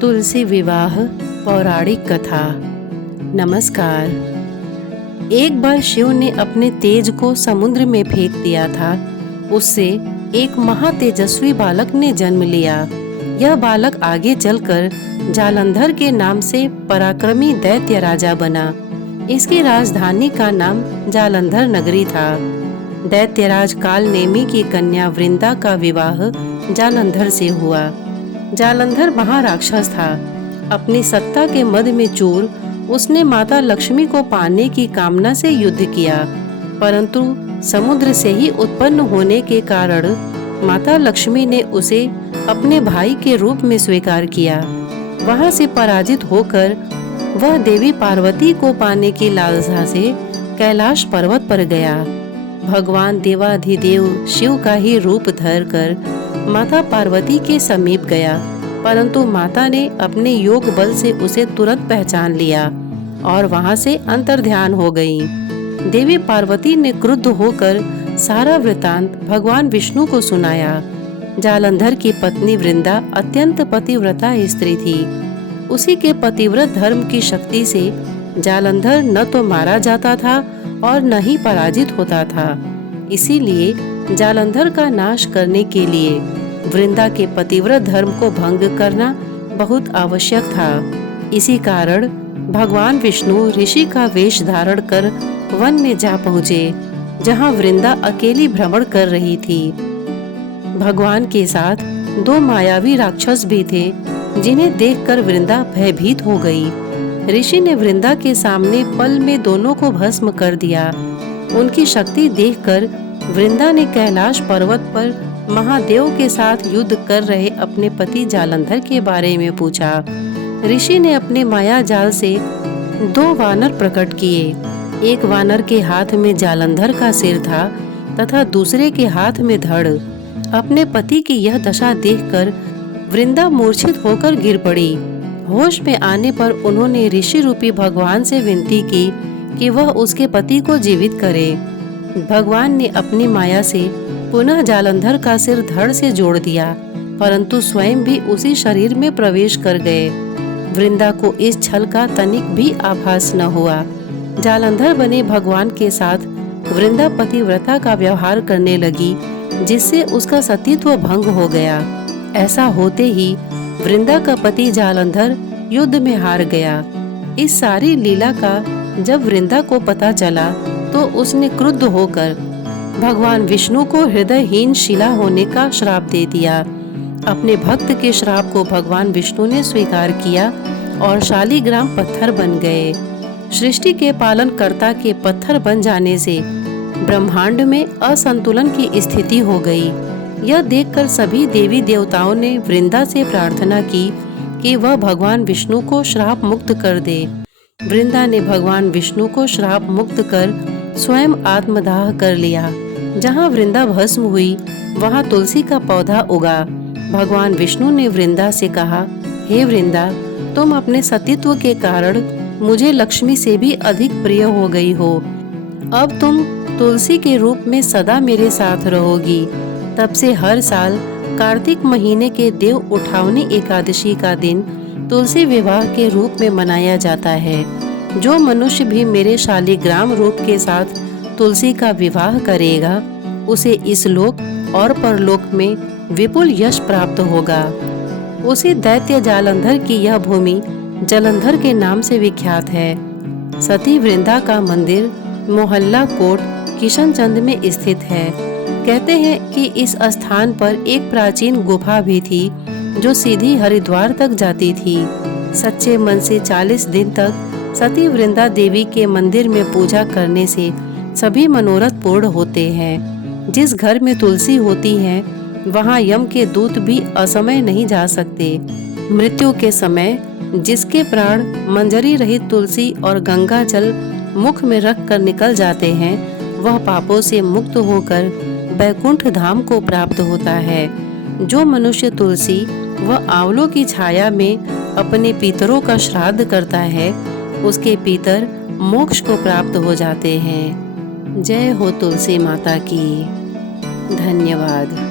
तुलसी विवाह पौराणिक कथा। नमस्कार। एक बार शिव ने अपने तेज को समुद्र में फेंक दिया था। उससे एक महातेजस्वी बालक ने जन्म लिया। यह बालक आगे चलकर जालंधर के नाम से पराक्रमी दैत्य राजा बना। इसकी राजधानी का नाम जालंधर नगरी था। दैत्यराज कालनेमी की कन्या वृंदा का विवाह जालंधर से हुआ। जालंधर महाराक्षस था। अपनी सत्ता के मद में चूर उसने माता लक्ष्मी को पाने की कामना से युद्ध किया, परंतु समुद्र से ही उत्पन्न होने के कारण माता लक्ष्मी ने उसे अपने भाई के रूप में स्वीकार किया। वहां से पराजित होकर वह देवी पार्वती को पाने की लालसा से कैलाश पर्वत पर गया। भगवान देवाधिदेव शिव का ही रूप धरकर माता पार्वती के समीप गया, परंतु माता ने अपने योग बल से उसे तुरंत पहचान लिया और वहां से अंतर्ध्यान हो गई। देवी पार्वती ने क्रुद्ध होकर सारा वृतांत भगवान विष्णु को सुनाया। जालंधर की पत्नी वृंदा अत्यंत पतिव्रता स्त्री थी। उसी के पतिव्रत धर्म की शक्ति से जालंधर न तो मारा जाता था और न ही पराजित होता था। इसीलिए जालंधर का नाश करने के लिए वृंदा के पतिव्रत धर्म को भंग करना बहुत आवश्यक था। इसी कारण भगवान विष्णु ऋषि का वेश धारण कर वन में जा पहुँचे, जहाँ वृंदा अकेली भ्रमण कर रही थी। भगवान के साथ दो मायावी राक्षस भी थे, जिन्हें देखकर वृंदा भयभीत हो गई। ऋषि ने वृंदा के सामने पल में दोनों को भस्म कर दिया। उनकी शक्ति देखकर वृंदा ने कैलाश पर्वत पर महादेव के साथ युद्ध कर रहे अपने पति जालंधर के बारे में पूछा। ऋषि ने अपने माया जाल से दो वानर प्रकट किए। एक वानर के हाथ में जालंधर का सिर था तथा दूसरे के हाथ में धड़। अपने पति की यह दशा देखकर वृंदा मूर्छित होकर गिर पड़ी। होश में आने पर उन्होंने ऋषि रूपी भगवान से विनती की कि वह उसके पति को जीवित करे। भगवान ने अपनी माया से पुनः जालंधर का सिर धड़ से जोड़ दिया, परंतु स्वयं भी उसी शरीर में प्रवेश कर गए। वृंदा को इस छल का तनिक भी आभास न हुआ। जालंधर बने भगवान के साथ वृंदा पतिव्रता का व्यवहार करने लगी, जिससे उसका सतीत्व भंग हो गया। ऐसा होते ही वृंदा का पति जालंधर युद्ध में हार गया। इस सारी लीला का जब वृंदा को पता चला तो उसने क्रुद्ध होकर भगवान विष्णु को हृदयहीन शिला होने का श्राप दे दिया। अपने भक्त के श्राप को भगवान विष्णु ने स्वीकार किया और शालिग्राम पत्थर बन गए। सृष्टि के पालनकर्ता के पत्थर बन जाने से ब्रह्मांड में असंतुलन की स्थिति हो गई। यह देखकर सभी देवी देवताओं ने वृंदा से प्रार्थना की कि वह भगवान विष्णु को श्राप मुक्त कर दे। वृंदा ने भगवान विष्णु को श्राप मुक्त कर स्वयं आत्मदाह कर लिया। जहाँ वृंदा भस्म हुई वहाँ तुलसी का पौधा उगा। भगवान विष्णु ने वृंदा से कहा, हे वृंदा, तुम अपने सतीत्व के कारण मुझे लक्ष्मी से भी अधिक प्रिय हो गई हो। अब तुम तुलसी के रूप में सदा मेरे साथ रहोगी। तब से हर साल कार्तिक महीने के देव उठावनी एकादशी का दिन तुलसी विवाह के रूप में मनाया जाता है। जो मनुष्य भी मेरे शालिग्राम रूप के साथ तुलसी का विवाह करेगा, उसे इस लोक और परलोक में विपुल यश प्राप्त होगा। उसी दैत्य जालंधर की यह भूमि जलंधर के नाम से विख्यात है। सती वृंदा का मंदिर मोहल्ला कोट किशनचंद में स्थित है। कहते हैं कि इस स्थान पर एक प्राचीन गुफा भी थी, जो सीधी हरिद्वार तक जाती थी। सच्चे मन से 40 दिन तक सती वृंदा देवी के मंदिर में पूजा करने से सभी मनोरथ पूर्ण होते हैं। जिस घर में तुलसी होती है, वहाँ यम के दूत भी असमय नहीं जा सकते। मृत्यु के समय जिसके प्राण मंजरी रहित तुलसी और गंगा जल मुख में रख कर निकल जाते हैं, वह पापों से मुक्त होकर बैकुंठ धाम को प्राप्त होता है। जो मनुष्य तुलसी व आंवलों की छाया में अपने पितरों का श्राद्ध करता है, उसके पितर मोक्ष को प्राप्त हो जाते हैं। जय हो तुलसी माता की। धन्यवाद।